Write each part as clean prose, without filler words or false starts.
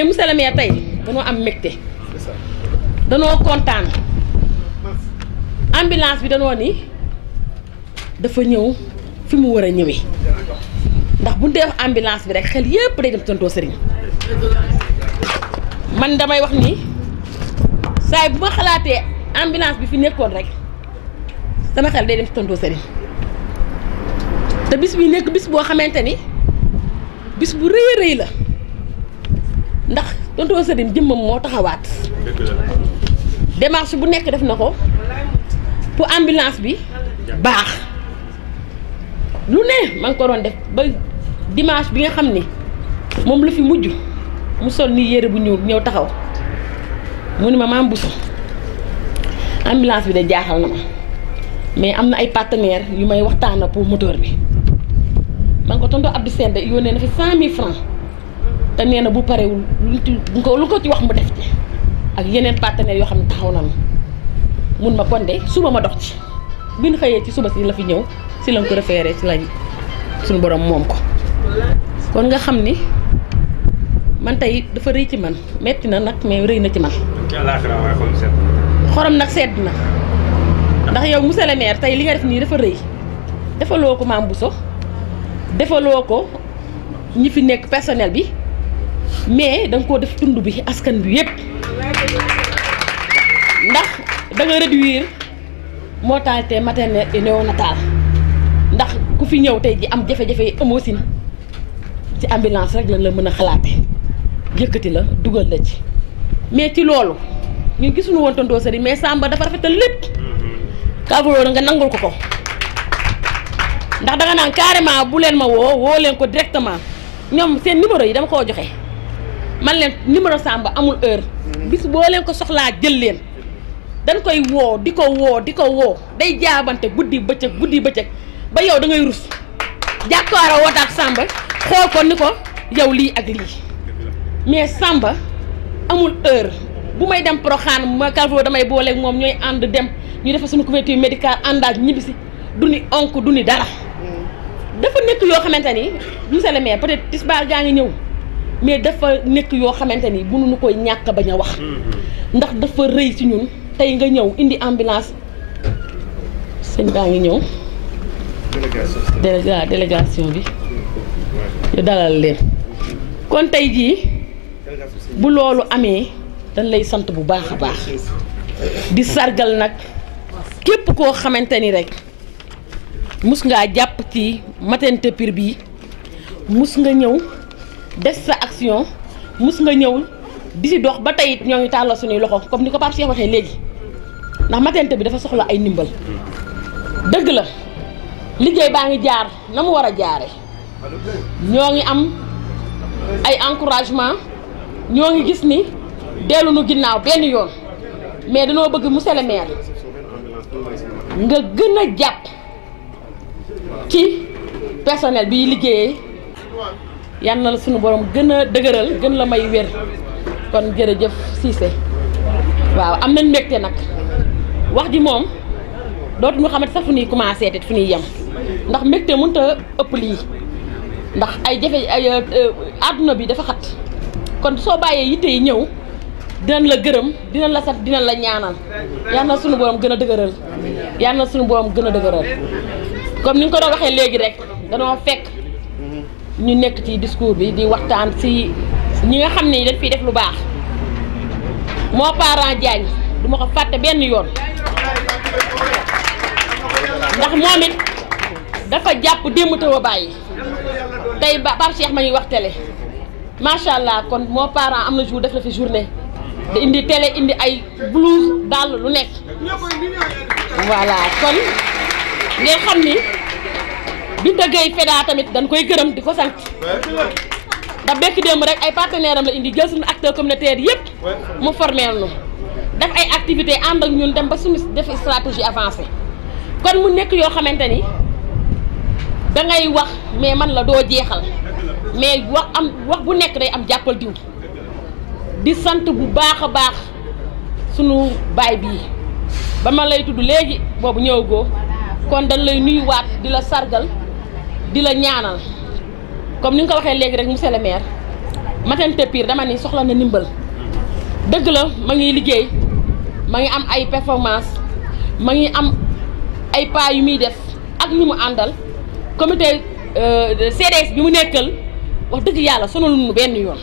mais monsieur le maire tey danoo am mbégte danoo kontaan ambulance bi danoo ni dafa ñëw fi mu war a ñëwee ndax bu ñu dee wax ambulance bi rek xel yépp day dem tontoo Serigne man damay wax ni saay bu ma xalaatee ambulance bi fi nekkoon rek sama xel day dem ci tontoo Serigne te bis bi nekk bis boo xamante ni bis bu rëy a rëy la ndax tontoo Serigne jëmmam moo taxawaat démarche bu nekk def na ko pour ambulance bi baax lu ne maa ngi ko doon def ba dimanche bi nga xam ni moom la fi mujj mu sol nii yére bu ñuul ñëw taxaw mu ni ma Mame Bousso ambulance bi de jaaxal na ma mais am na ay partenaires yu may waxtaana pour moteur bi man ko tonton Abdou Sène de yónnee na fi 100 000 francs te nee na bu parewul lu ko ci wax mu def ci ak yeneen partenaires yoo xam ne taxaw na mun ma kon de suba ma dox ci bi ñu xëyee ci suba si la fi ñëw si lañ ko référé ci lañ suñu borom moom ko kon nga xam ni man tey dafa rëy ci man metti na nag mais rëy na ci man xorom nag sedd na ndax yow monsieur le maire tey li nga def nii dafa rëy defaloo ko Mame Bousso defaloo ko ñi fi nekk personnel bi mais danga koo def tund bi askan bi yépp ndax da nga réduire mortalité maternelle et néonatale ndax ku fi ñëw tey ji am jafe-jafe yi émotion ci ambulance rek lañ la mën a xalaate yëkkati la dugal la ci mais ci loolu ñun gisuñu woon tontoo Serigne mais Samba dafa rafetal lépp kavaloo nga nangul ko ndax danga naan carrément bu leen ma woo leen ko directement ñoom seen numéro yi dama koo joxe man leen numéro Samba amul heure bis boo leen ko soxlaa jël leen dañ koy woo di ko woo day jaabante guddi bëccëg ba yow da ngay rus jàkkaaroo woote ak Samba xool ko ni ko yow lii ak lii mais Samba amul heure bu may dem Porokhane ma Calvo damay booleeg moom ñooy ànd dem ñu defa suñu couverture médicale àndaat ñibbisi du ni onk du ni dara dafa nekk yoo xamante ni monsieur le maire peut-être tisbaar gaa ngi ñëw mais dafa nekk yoo xamante ni mënuñu koy ñàkk bañ a wax ndax dafa rëy ci ñun tey nga ñëw indi ambulance sëñ baa ngi ñëw délégation bi ñu dalal leen kon tey jii bu loolu amee dañ lay sant bu baax a baax di sargal nag képp koo xamante ni rek mus ngaa jàpp ci maternité Pire bii mus nga ñëw def sa action mus nga ñëw di si dox ba tey it ñoo ngi tàllal suñuy loxo comme ni ko Pape Cheikh waxee léegi ndax maternité bi dafa soxla ay ndimbal dëgg la liggéey baa ngi jaar na mu war a jaare ñoo ngi am ay encouragement ñoo ngi gis ni dellu nu ginnaaw benn yoon mais dañoo bëgg monsieur le maire nga gën a jàpp ci personnel bi liggéeyee yal na la suñu borom gën a dëgëral gën la may wér kon jërëjëf Cissé waaw am nañ mbégte nag wax ji moom dootuñu xamante sax fu ñuy commencé te fu ñuy yem ndax mbégte mënut a ëpp lii ndax ay jafe ay àdduna bi dafa xat kon soo bàyyee yitte yi ñëw dinañ la gërëm dinañ la sant dinañ la ñaanal yal na suñu borom gën a dëgëral yal na suñu borom gën a dëgëral comme ni nga ko doon waxee léegi rek danoo fekk ñu nekk ci discours bi di waxtaan ci ñi nga xam ne dañ fiy def lu baax moo parent Diagne du ma ko fàtte benn yoon ndax moom it dafa jàpp démb te wa bàyyi tey ba Pape Cheikh ma ñuy wax télé macha allah kon moo parent am na jour def la fi journée da indi télé indi ay blouse dàll lu nekk voilà kon ngeen xam ni Binta Gueye Feda tamit dañ koy gërëm di ko sant ndax bekk démb rek ay partenaire am la indi jël suñu acteurs communautaires yëpp mu formeel nu def ay activité ànd ak ñun dem ba suñu def stratégie avancée kon mu nekk yoo xamante ni dangay wax mais man la doo jeexal mais wax bu nekk day am jàppal diw di sant bu baax a baax sunu baay bii ba ma lay tudd léegi boobu ñëwagoo kon dañ lay nuyuwaat di la sargal di la ñaanal comme ni nga ko waxee léegi rek monsieur le maire maternité Pire dama ni soxla na ndimbal dëgg la ma ngi liggéey ma ngi am ay performance ma ngi am ay pas yu muy def ak ñi mu àndal comité CDS bi mu nekkal wax dëgg yàlla sonaluñu benn yoon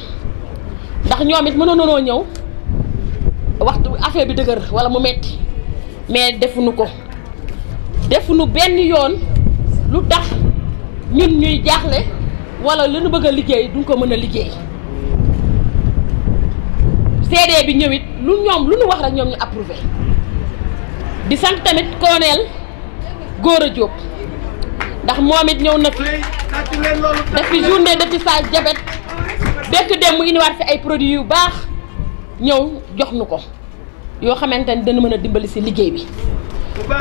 ndax ñoom it mënoon nañoo ñëw waxtu affaire bi dëgër wala mu metti mais defuñu ko defuñu benn yoon lu tax ñun ñuy jaaxle wala lu ñu bëgg a liggéey duñ ko mën a liggéey CD bi ñëwit lu ñu wax rek ñoom ñu approuvé di sant tamit colonel Gora Diop ndax moom it ñëw na fi def fi journée dépistage diabète bekk dem mu indiwaat fi ay produits yu baax ñëw jox nu ko yoo xamante ni dana mën a dimbali si liggéey bi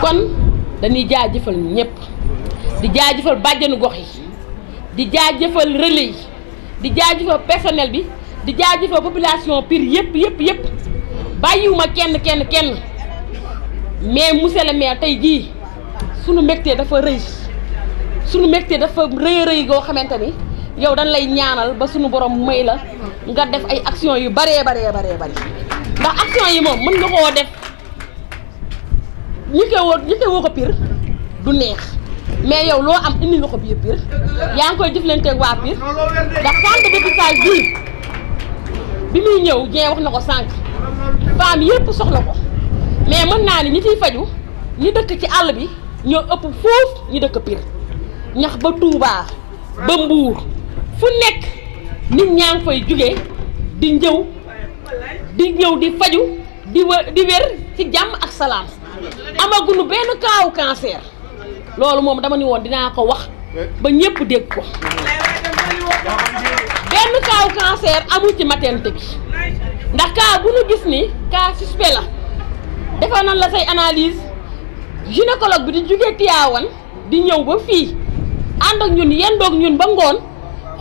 kon dañuy jaajëfal ñëpp di jaajëfal bàjjenu gox yi di jaajëfal relais yi di jaajëfal personnel bi di jaajëfal population Pire yëpp bàyyiwuma kenn mais monsieur le maire tey jii sunu mbégte dafa rëy sunu mbégte dafa rëy goo xamante ni yow dañ lay ñaanal ba sunu borom may la nga def ay action yu baree bari ndax action yi moom mën nga koo def ñi koy woo ko Pire du neex mais yow loo am indi nga ko biir Pire yaa ngi koy jëflanteeg waa Pire ndax centre de dépistage bi muy ñëw Dieng wax na ko sànq femme yëpp soxla ko mais mën naa ni ñi ciy faju ñi dëkk ci àll bi ñoo ëpp foofu ñi dëkk Pire ñax ba Touba ba Mbour fu nekk nit ñaa ngi fay jugee di ñëw di faju di wér ci jàmm ak salaam amaguñu benn kaawu cancer loolu moom dama ni woon dinaa ko wax ba ñëpp dégg ko benn kaawu cancer amul ci maternité bi ndax cas bu ñu gis ni cas suspect la defal nañ la say analyse gynécologue bi di jugee Tivaouane di ñëw ba fii ànd ak ñun yendoog ñun ba ngoon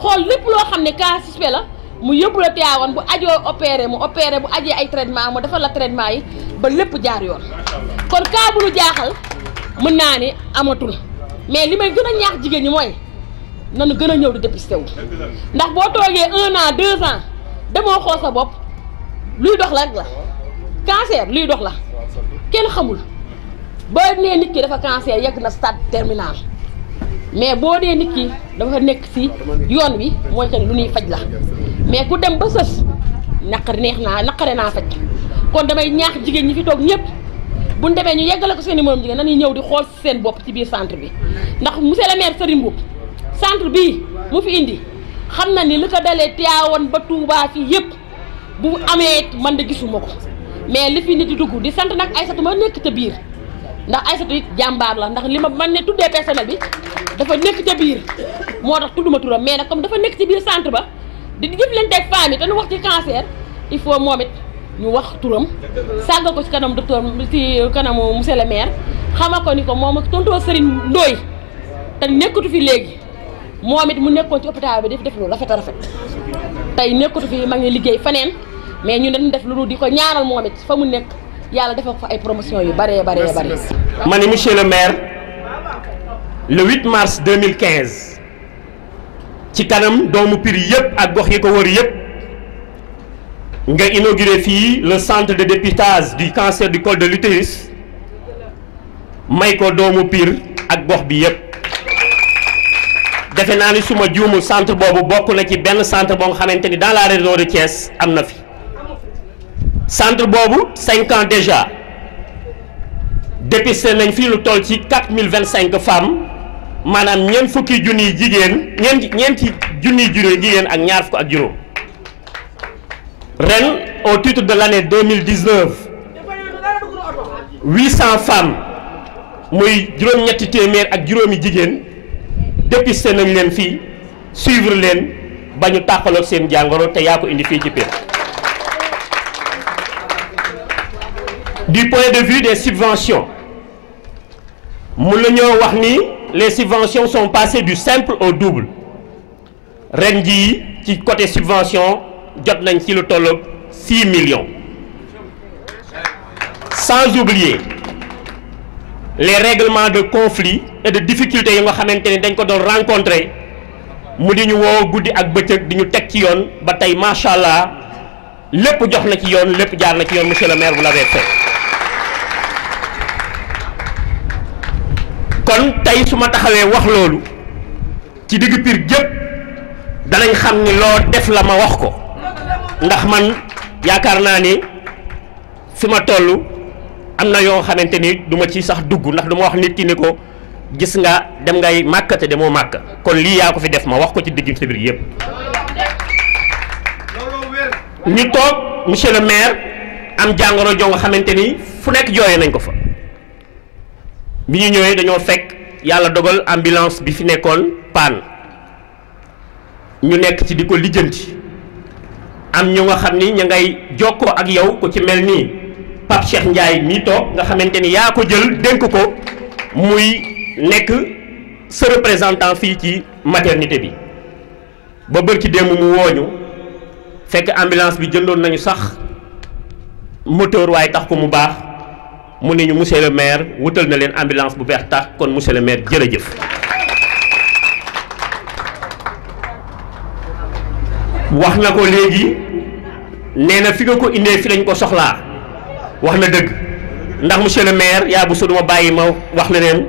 xool lépp loo xam ne cas suspect la mu yóbbu la Tivaouane bu ajoo opéré mu opéré bu ajee ay traitement mu defal la traitement yi ba lépp jaar yoon kon cas bu ñu jaaxal mën naa ni amatul mais li may gën a ñaax jigéen ñi mooy nanu gën a ñëw di dépisté wu ndax boo toogee 1 an 2 ans demoo xool sa bopp luy dox la rek la cancer luy dox la kenn xamul boo nee nit ki dafa cancer yegg na stade terminal mais boo dee nit ki dafa nekk ci yoon wi mooy que lu ñuy faj la mais ku dem ba sës naqare naa faj kon damay ñaax jigéen ñi fi toog ñëpp bu ñu demee ñu yeggale ko seen i morom jigéen nañuy ñëw di xool seen bopp ci biir centre bi ndax monsieur le maire Serigne Mboup centre bii mu fi indi xam na ni li ko dalee Tivaouane ba Touba fii yëpp bu amee man de gisuma ko mais li fi nit di dugg di sant nag Aïssatou ma nekk ca biir ndax Aïssatou it jàmbaar la ndax li ma man ne tuddee personnel bi dafa nekk ca biir moo tax tudduma turam mais nag comme dafa nekk ci biir centre ba di jëflanteeg femme yi te nu wax ci cancer il faut moom it ñu wax turam sàggal ko ci kanam docteur ci kanamu monsieur le maire xamal ko ni ko moom ak tonton Serigne Ndoye te nekkatu fi léegi moom it mu nekkoon ci hôpital bi def lu rafet a rafet tey nekkatu fi ma ngi liggéey faneen mais ñu dañu def lu di ko ñaanal moom it fa mu nekk yàlla defal ko fa ay promotion yu baree. ma ni monsieur le maire le 8 mars 2015 ci kanam doomu Pire yëpp ak gox yi ko wër yëpp nga inauguré fii le centre de dépistage du cancer du col de l'utérus may ko doomu Pire ak gox bi yëpp. defe naa ni suma juumul centre boobu bokk na ci benn centre boo nga xamante ni dans la région de Thiès am na fi centre boobu 5 ans déjà dépisté nañ fii lu toll ci 4025 femmes maanaam ñeent fukki junniy jigéen ñeenti junniy jigéen ak ñaar fukk ak juróom ren au titre de l'année 2019 800 femmes muy juróom-ñetti téeméer ak juróomi jigéen dépisté nañ leen fii suivre leen ba ñu tàqaloog seen jàngoro te yaa ko indi fii ci Pire. Du point de vue des subventions mun la ñoo wax ni les subventions sont passées du simple au double ren jii ci côté subvention jot nañ ci lu tolloog 6 millions sans oublier les règlements de conflits et de difficultés yi nga xamante ni dañ ko doon rencontrer mu di ñu woo guddi ak bëccëg di ñu teg ci yoon ba tey macha allah lépp jox na ci yoon lépp jaar na ci yoon monsieur le maire vous l'avez fait. kon tey su ma taxawee wax loolu ci digg Pire gépp danañ xam ni loo def la ma wax ko ndax man yaakaar naa ni fi ma toll am na yoo xamante ni du ma ci sax dugg ndax du ma wax nit ki ni ko gis nga dem ngay màkk te demoo màkk kon lii yaa ko fi def ma wax ko ci digg Pire yëpp. ñu toog monsieur le maire am jàngoro joo nga xamante ni fu nekk jooyee nañ ko fa bi ñu ñëwee dañoo fekk yàlla dogal ambulance bi fi nekkoon panne ñu nekk ci di ko lijjanti am ñu nga xam ni ña ngay jokkoo ak yow ku ci mel ni Pape Cheikh Ndiaye mii toog nga xamante ni yaa ko jël dénk ko muy nekk sa représentant fii ci maternité bi ba bër ci démb mu wooñu fekk ambulance bi jëndoon nañu sax moteur waaye tax ko mu baax mu ne ñu monsieur le maire wutal na leen ambulance bu beex tax kon monsieur le maire jërëjëf. wax na ko léegi nee na fi nga ko indee fi lañ ko soxlaa wax na dëgg ndax monsieur le maire yaa bu suduma bàyyi ma wax na leen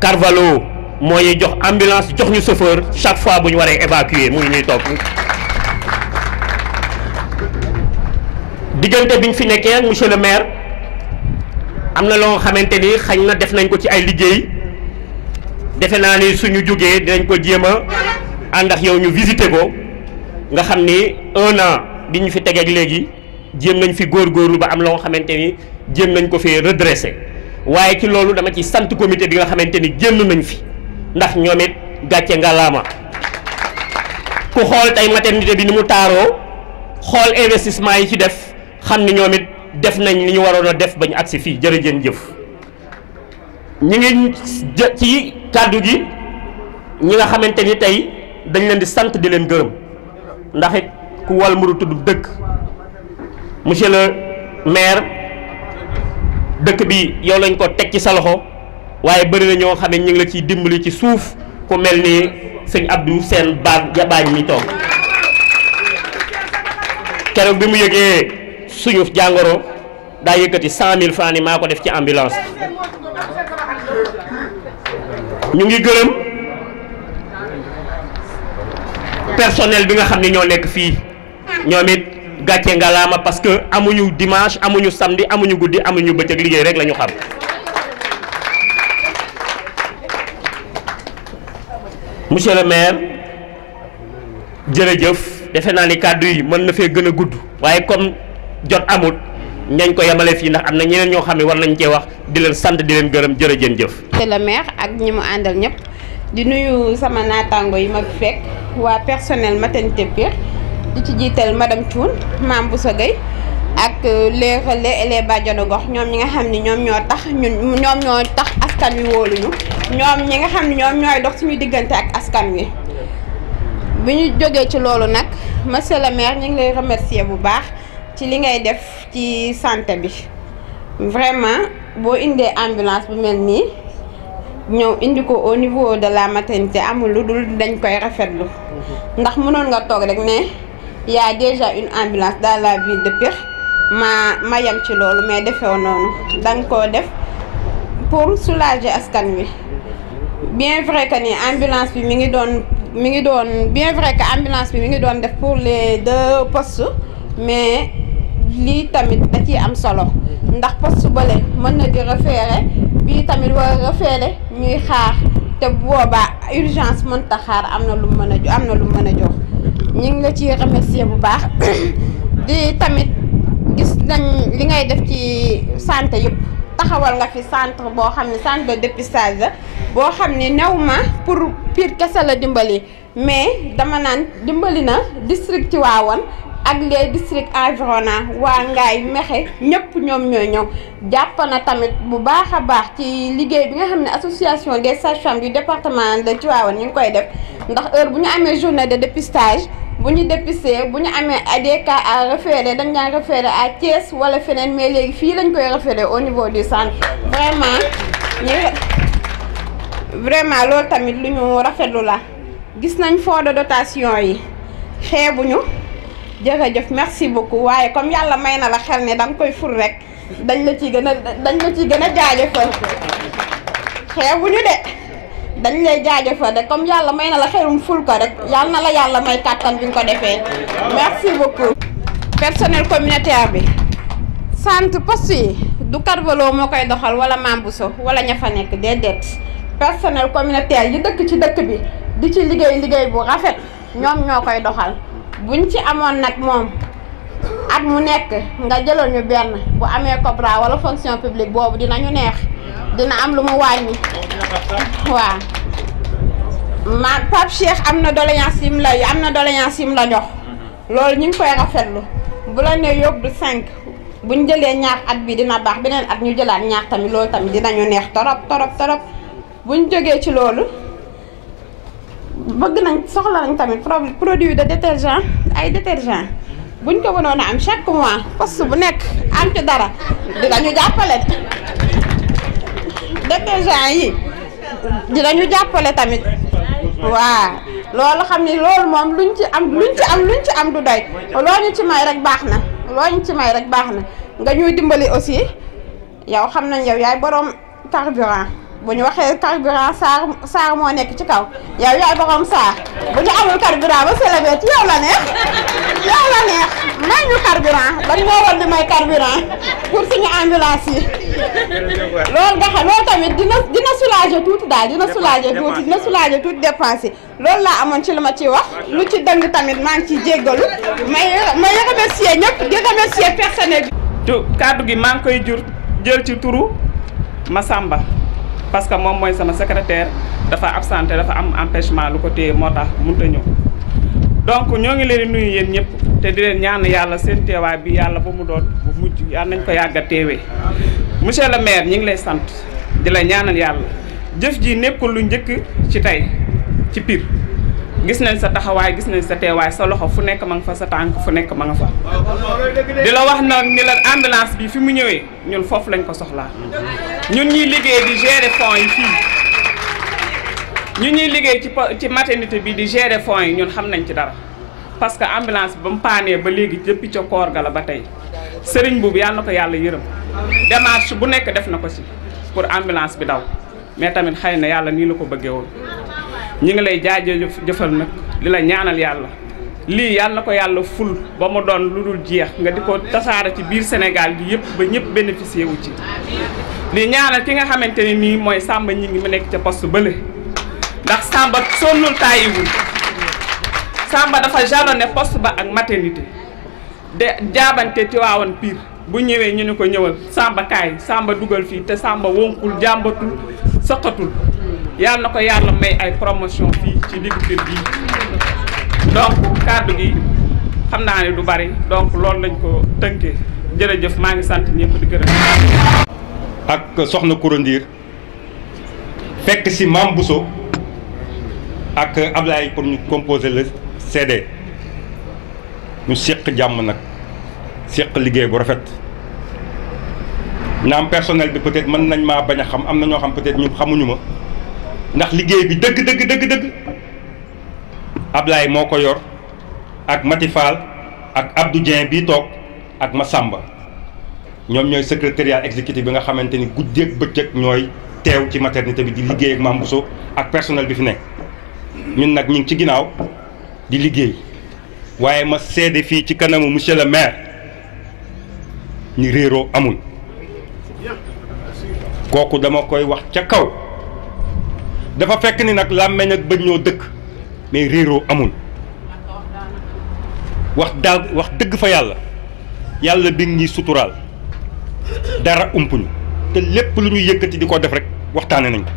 Carvalho moo ñuy jox ambulance jox ñu chauffeur chaque fois bu ñu waree évacuer mu ngi ñuy toog diggante biñ fi nekkee ak monsieur le maire am na loo xamante ni xañ na def nañ ko ci ay liggéey defe naa ni suñu jógee dinañ ko jéem a ànd ak yow ñu visiter ko nga xam ni 1 an bi ñu fi tegeeg léegi jéem nañ fi góorgóorlu ba am loo xamante ni jéem nañ ko fi redresser waaye ci loolu dama ci sant comité bi nga xamante ni génn nañ fi ndax ñoom it gàcce ngalaama ku xool tey maternité bi ni mu taaroo xool investissement yi ci def xam ni ñoom it def nañ li ñu waroon a def ba ñu agsi fii jërëjëf jëf ñi ngi ci kàddu gi ñi nga xamante ni tey dañ leen di sant di leen gërëm ndax it ku wal mburu tudd dëkk monsieur le maire dëkk bi yow lañ ko teg ci sa loxo waaye bëri na ñoo xam ne ñu ngi la ciy dimbali ci suuf ku mel ni sëñ Abdou seen jabaañ mi toog keroog bi mu yëgee suñu jàngoro daa yëkkati 100 000 francs ni maa ko def ci ambulance ñu ngi gërëm personnel bi nga xam ne ñoo nekk fii ñoom it gàcce ngalaama parce que amuñu dimanche amuñu samedi amuñu guddi amuñu bëccëg liggéey rek la ñu xam monsieur le maire jërëjëf defe naa ni kàddu yi mën na fee gën a gudd waaye comme jot amut ñañ ko yemale fii ndax am na ñeneen ñoo xam ne war nañ cee wax di leen sant di leen gërëm jërëjëf jëf. monsieur le maire ak ñi mu àndal ñëpp di nuyu sama naataango yi ma fekk waa personnel maternité Pire di ci jiital madame Thioune Mame Boussa Gueye ak les relais et les bàjjanu gox ñoom ñi nga xam ne ñoom ñoo tax ñoom ñoo tax askan wi wóoluñu ñoom ñi nga xam ne ñoom ñooy dox suñu diggante ak askan wi. bi ñu jógee ci loolu nag monsieur le maire ñu ngi lay remercier bu baax ci li ngay def ci santé bi vraiment boo indee ambulance bu mel nii ñëw indi ko au niveau de la maternité amul lu dul dañ koy rafetlu ndax mënoon nga toog rek ne y a déjà une ambulance dans la ville de Pire ma yem ci loolu mais defew noonu danga koo def pour soulager askan wi bien vrai que ni ambulance bi mi ngi doon bien vrai que ambulance bi mi ngi doon def pour les 2 postes mais lii tamit da ciy am solo ndax poste bële mën na di référé bii tamit war a référé ñuy xaar te boobaa urgence mënta xaar am na lu mën a jox ñu ngi la ciy remercier bu baax di tamit gis nañ li ngay def ci santé yëpp taxawal nga fi centre boo xam ne centre de dépistage la boo xam ne new ma pour Pire kese la dimbali mais dama naan dimbali na district Tivaouane ak les districts environnants waa Ngaye Mékhé ñëpp ñoom ñooy ñëw jàpp na tamit bu baax a baax ci liggéey bi nga xam ne association des sages-femmes du département de Tivaouane ñu ngi koy def ndax heure bu ñu amee journée de dépistage bu ñu dépisté bu ñu amee des cas à référer dañ daan référer à Thiès wala feneen mais léegi fii lañ koy référer au niveau du centre vraiment loolu tamit lu ñu rafetlu la gis nañ fonds de dotation yi xeebuñu jërëjëf merci beaucoup waaye comme yàlla may na la xel ne da nga koy ful rek dañ la ciy gën a jaajëfal xeebuñu de dañ lay jaajëfal de comme yàlla may na la xelum ful ko rek yàlla na la yàlla may kàttan bi nga ko defee merci beaucoup. personnel communautaire bi sant poste yi du Carvalho moo koy doxal wala Mame Bousso wala ña fa nekk déedéet personnel communautaire yi dëkk ci dëkk bi di ci liggéey bu rafet ñoom ñoo koy doxal buñ ci amoon nag moom at mu nekk nga jëloon ñu benn bu amee Cobra wala fonction publique boobu dinañu neex dina am lu mu wàññi waaw Pape Cheikh am na doléance yim la jox loolu ñu ngi koy rafetlu bu la nee yóbbu 5 buñ jëlee ñaar at bi dina baax beneen at ñu jëlaat ñaar tamit loolu tamit dinañu neex torop buñ jógee ci loolu bëgg nañ soxla nañ tamit produit de détergent ay détergent buñ ko mënoon a am chaque mois poste bu nekk am ci dara dinañu jàppale détergent yi dinañu jàppale tamit waaw loolu xam ni loolu moom luñ ci am du doy loo ñu ci may rek baax na nga ñuy dimbali aussi yow xam nañ yow yaay borom carburant bu ñu waxee carburant saar moo nekk ci kaw yow yaay borom saar bu ñu amul carburant ba célébrer ci yow la neex may ñu carburant dañ moo war di may carburant pour suñu ambulance yi loolu nga xam loolu tamit dina soulager tuuti daal dina soulager tuuti dépense yi loolu laa amoon ci li ma ciy wax lu ci dëng tamit maa ngi ciy jéggalu may remercier ñëpp di remercier personnel bi kaddu gi maa ngi koy jël ci turu Massamba parce que moom mooy sama secrétaire dafa absenté dafa am empêchement lu ko téye moo tax mënut a ñëw donc ñoo ngi leen di nuyu yéen ñëpp te di leen ñaan yàlla seen teewaay bi yàlla ba mu doon bu mujj yàlla nañ ko yàgg a teewee monsieur le maire ñi ngi lay sant di la ñaanal yàlla jëf ji nekkul lu njëkk ci tey ci Pire gis nañ sa taxawaay gis nañ sa teewaay sa loxo fu nekk ma nga fa sa tànk fu nekk ma nga fa di la wax na ni la ambulance bi fi mu ñëwee ñun foofu lañ ko soxlaa ñun ñuy liggéey di gérer fonds yi fii ñun ñuy liggéey ci maternité bi di gérer fonds yi ñun xam nañ ci dara parce que ambulance bi ba mu paanee ba léegi depuis ca koor ga la ba tey sëriñ boobu yàlla na ko yàlla yërëm démarche bu nekk def na ko ci pour ambulance bi daw mais tamit xëy na yàlla nii la ko bëggee woon ñi ngi lay jaajëfal nag li la ñaanal yàlla lii yàlla na ko yàlla ful ba mu doon lu dul jeex nga di ko tasaare ci biir Sénégal gi yëpp ba ñëpp bénéficier wu ci li ñaanal ki nga xamante ne nii mooy Samba ñi ngi mu nekk ca poste bële ndax Samba sonnul tàyyiwul Samba dafa jalonné poste ba ak maternité de jaabante Tiwaawan Pire bu ñëwee ñu ne ko ñëwal Samba kaay Samba dugal fii te Samba wonkul jàmbatul sëqatul yàlla na ko yàlla may ay promotion fii ci diggu Pire bii donc kàddu gi xam naa ne du bari donc loolu lañ ko tënkee jërëjëf maa ngi sant ñëpp di gërëm. ak soxna Koura Ndir fekk si Mame Bousso ak Ablaye pour ñu composer le CD ñu seq jàmm nag seq liggéey bu rafet naam personnel bi peut-être mën nañ maa bañ a xam am na ñoo xam peut-être ñu xamuñu ma ndax liggéey bi dëgg Ablaye moo ko yor ak Mati Fall ak Abdou Dieng bii toog ak Massamba ñoom ñooy secrétariat exécutif bi nga xamante ni guddeeg bëccëg ñooy teew ci maternité bi di liggéey ak Mame Bousso ak personnel bi fi nekk ñun nag ñu ngi ci ginnaaw di liggéey waaye ma seede fii ci kanamu monsieur le maire ñi réeroo amul kooku dama koy wax ca kaw dafa fekk ni nag làmmeñ ak bëñ ñoo dëkk mais réeroo amul wax dëgg fa yàlla bi ngi suturaal dara umpuñu te lépp lu ñuy yëkkati di ko def rek waxtaane nañ ko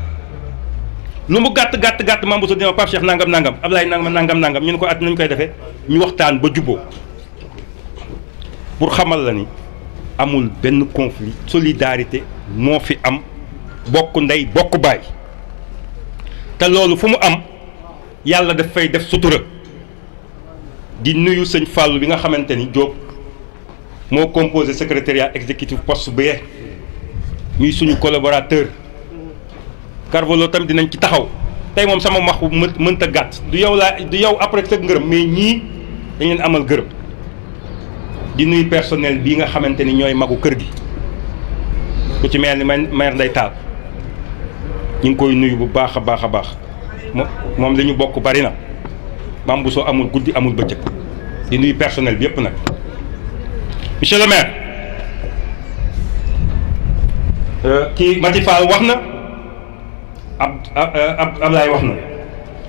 lu mu gàtt Mame Bousso dina Pape Cheikh nangam Ablaye nangam ñu ne ko at nañu koy defee ñu waxtaan ba juboo pour xamal la ni amul benn conflit solidarité moo fi am bokk ndey bokk baay te loolu fu mu am yàlla daf fay def sutura di nuyu sëñ Fallou bi nga xamante ni Diop moo composé secrétariat exécutif poste bee ñuy suñu collaborateur Carvalho tamit dinañ ci taxaw tey moom sama wax mënta gàtt du yow laa du yow après sa ngërëm mais ñii dañ leen amal gërëm di nuyu personnel bii nga xamante ni ñooy magu kër gi ku ci mel ni maire Ndeye Tall ñu ngi koy nuyu bu baax a baax a baax moom li ñu bokk bari na Mame Bousso amul guddi amul bëccëg di nuyu personnel bi yëpp nag monsieur le maire kii Mati Fall wax na Ablaye wax na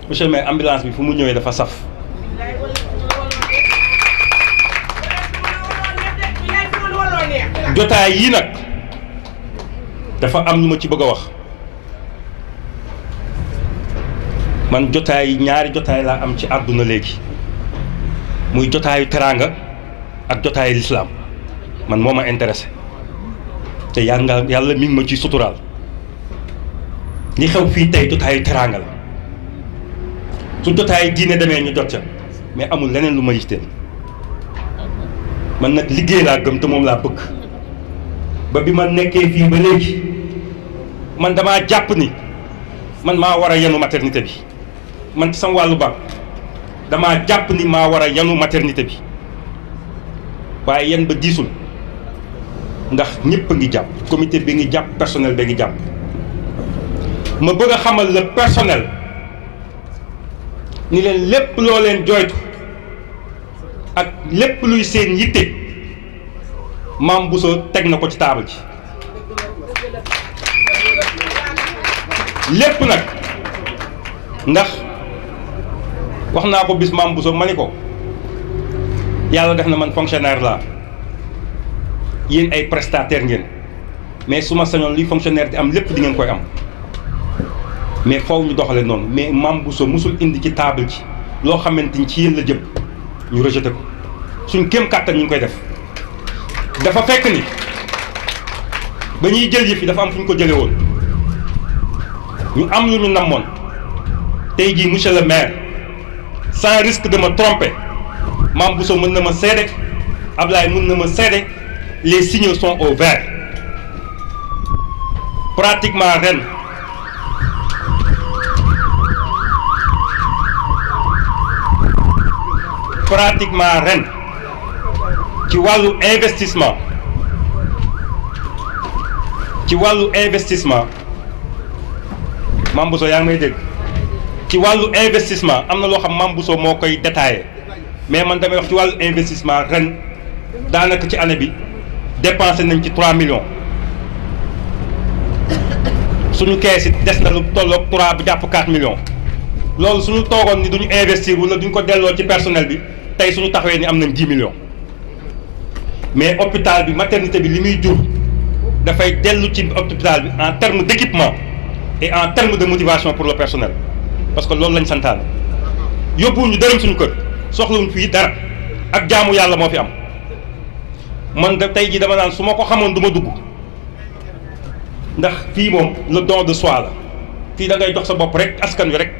monsieur le maire ambulance bi fu mu ñëwee dafa saf jotaay yii nag dafa am lu ma ci bëgg a wax man jotaay ñaari jotaay laa am ci àdduna léegi muy jotaayu teraanga ak jotaayu lislaam man moo ma intéressé te yàlla mi ngi ma ci suturaal li xew fii tey jotaayu teraanga la su jotaayu diine demee ñu jot ca mais amul leneen lu ma yitteel man nag liggéey laa gëm te moom laa bëgg ba bi ma nekkee fii ba léegi man damaa jàpp ni man maa war a yenu maternité bi man ci sama wàllu ba damaa jàpp ni maa war a yenu maternité bi waaye yen ba diisul ndax ñëpp a ngi jàpp comité bi ngi jàpp personnel bi ngi jàpp ma bëgg a xamal le personnel ni leen lépp loo leen jooytu ak lépp luy seen yitte Mame Bousso teg na ko ci taabal ji lépp nag ndax wax naa ko bis Mame Bousso ma ni ko yàlla def na man fonctionnaire laa yéen ay prestataire ngeen mais su ma sañoon luy fonctionnaire di am lépp di ngeen koy am mais foofu ñu doxale noonu mais Mame Bousso musul indi ci table ji loo xamante ni ci yéen la jëm ñu rejeté ko suñ kéem kàttan ñu ngi koy def dafa fekk ni ba ñuy jël yëf yi dafa am fu ñu ko jële woon ñu am lu ñu namoon tey jii monsieur le maire sans risque de me tromper Mame Bousso mën na ma seede Ablaye mën na ma seede les signaux sont au vert pratiquement ren ci wàllu investissement Mame Bousso yaa ngi may dégg ci wàllu investissement am na loo xam Mame Bousso moo koy détaillé mais man damay wax ci wàllu investissement ren daanaka ci année bi dépensé nañ ci 3 millions suñu kees it des na lu tolloog 3 bu jàpp 4 millions loolu suñu toogoon ni duñu investir wala duñ ko delloo ci personnel bi tey suñu taxawee ni am nañ 10 millions mais hôpital bi maternité bi li muy jur dafay dellu ci hôpital bi en terme d'équipement et en terme de motivation pour le personnel parce que loolu lañ santaane yóbbuwuñu dërëm suñu kër soxlawuñ fii dara ak jaamu yàlla moo fi am man da tey jii dama naan su ma ko xamoon du ma dugg ndax fii moom le don de soi la fii da ngay jox sa bopp rek askan wi rek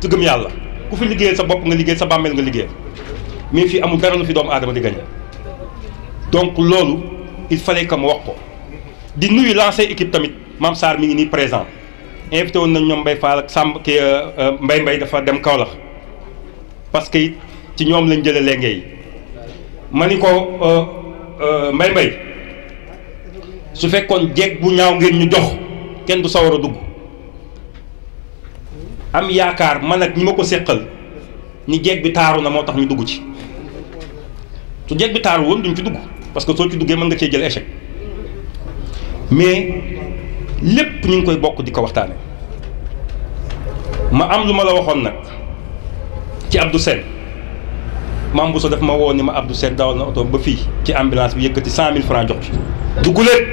ci gëm yàlla ku fi liggéeyal sa bopp nga liggéey sa bàmmeel nga liggéeyal mais fii amul dara lu fi doomu aadama di gañe donc loolu il fallait que ma wax ko di nuyu lancer équipe tamit Mame Sarr mi ngi nii présent invité woon nañ ñoom Mbaye Fall ak Samb ki Mbaye dafa dem Kaolack parce que it ci ñoom lañ jëlee lenge yi ma ni ko Mbaye su fekkoon jeeg bu ñaaw ngeen ñu jox kenn du sawar a dugg am yaakaar man ak ñi ma ko séqal ni jeeg bi taaru na moo tax ñu dugg ci su jeeg bi taaru woon duñ ci dugg parce que soo ci duggee mën nga cee jël échec mais lépp ñu ngi koy bokk di ko waxtaane ma am lu ma la waxoon nag ci Abdou Sène Mame Bousso daf ma woo ni ma Abdou Sène dawal na oto ba fii ci ambulance bi yëkkati 100 000 francs jox ci dugguleen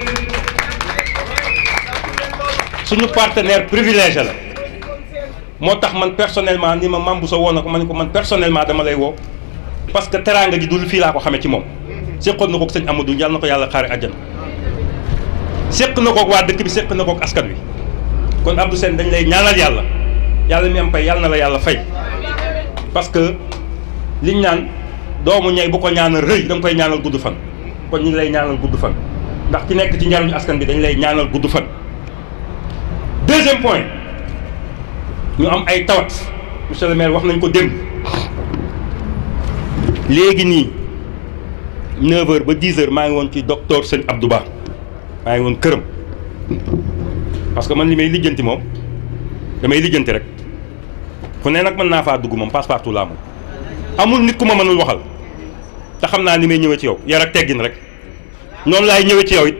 suñu partenaire privilégié la moo tax man personnellement ni ma Mame Bousso woo na ko ma ne ko man personnellement dama lay woo parce que teraanga ji dul fii laa ko xamee ci moom séqoon na ko sëñ Amadou yàlla na ko yàlla xaare àjjana séq na kook waa dëkk bi séq na kook askan wi kon Abdou Sène dañ lay ñaanal yàlla yàlla mi am pay yàlla na la yàlla fay parce que liñ naan doomu ñay bu ko ñaanal rëy da nga koy ñaanal gudd fan kon ñu ngi lay ñaanal gudd fan ndax ki nekk ci njariñu askan bi dañ lay ñaanal gudd fan. Deuxième point ñu am ay tawat monsieur le maire wax nañ ko démb léegi nii 9h ba 10h maa ngi woon ci docteur Sëñ Abdou Ba maa ngi woon këram parce que man li may lijjanti moom damay lijjanti rek fu ne nag mën naa faa dugg moom passe-partout laa moom amul nit ku ma mënul waxal te xam naa ni may ñëwee ci yow yar ak teggin rek noonu laay ñëwee ci yow it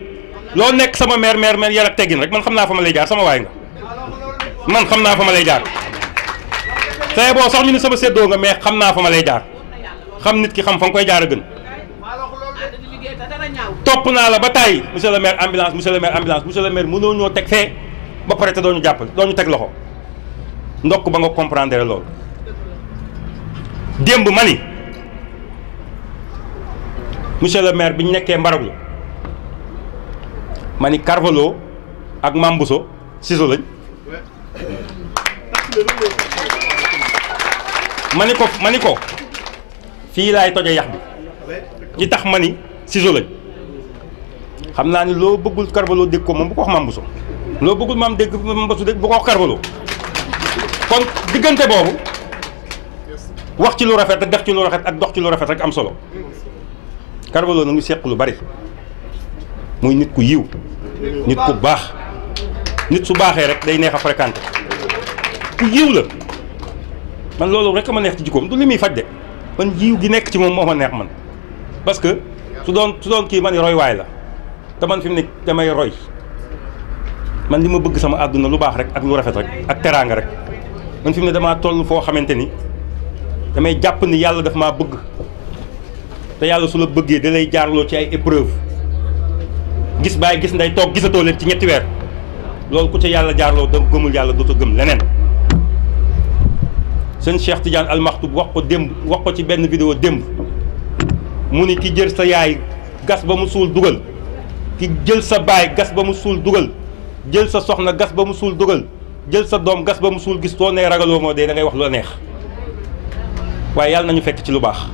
loo nekk sama maire yar ak teggin rek man xam naa fa ma lay jaar sama waay nga man xam naa fa ma lay jaar tey boo sax ñu ni sama séddoo nga mais xam naa fa ma lay jaar xam nit ki xam fa nga koy jaar a gën topp naa la ba tàyyi monsieur le maire ambulance monsieur le maire ambulance monsieur le maire mënoo ñoo teg fee ba pare te doo ñu jàppale doo ñu teg loxo ndokk ba nga comprendre loolu démb ma ni monsieur le maire bi ñu nekkee Mbaraglu ma ni Carvalho ak Mambuso ciseau lañ ma ni ko fii laay toje yax bi li tax ma ni ciseau lañ xam naa ni loo bëggul Carvalho dégg ko moom bu ko wax Mambuso loo bëggul maam dégg Mambuso dégg bu ko wax Carvalho kon diggante boobu wax ci lu rafet ak def ci lu rafet ak dox ci lu rafet rek am solo Carvalho nag ñu seq lu bari muy nit ku yiw nit ku baax nit su baaxee rek day neex a fréquenter ku yiw la man loolu rek ma neex ci jikkoom du li muy faj de man yiw gi nekk ci moom moo ma neex man parce que su doon kii man roy waay la te man fi mu ne damay roy man li ma bëgg sama àdduna lu baax rek ak lu rafet rek ak teraanga rek man fi mu ne damaa toll foo xamante ni damay jàpp ni yàlla daf maa bëgg te yàlla su la bëggee da lay jaarloo ci ay épreuve gis baay gis nday toog gisatoo leen ci ñetti weer loolu ku ca yàlla jaarloo da gëmul yàlla dootoo gëm leneen seen Cheikh Tidiane Al Maktoum wax ko ci benn vidéo démb mu ni ki jël sa yaay gas ba mu suul dugal ki jël sa baay gas ba mu suul dugal jël sa soxna gas ba mu suul dugal jël sa doom gas ba mu suul gis too nee ragaloo moo dee da ngay wax lu la neex waaye yàlla nañu fekk ci lu baax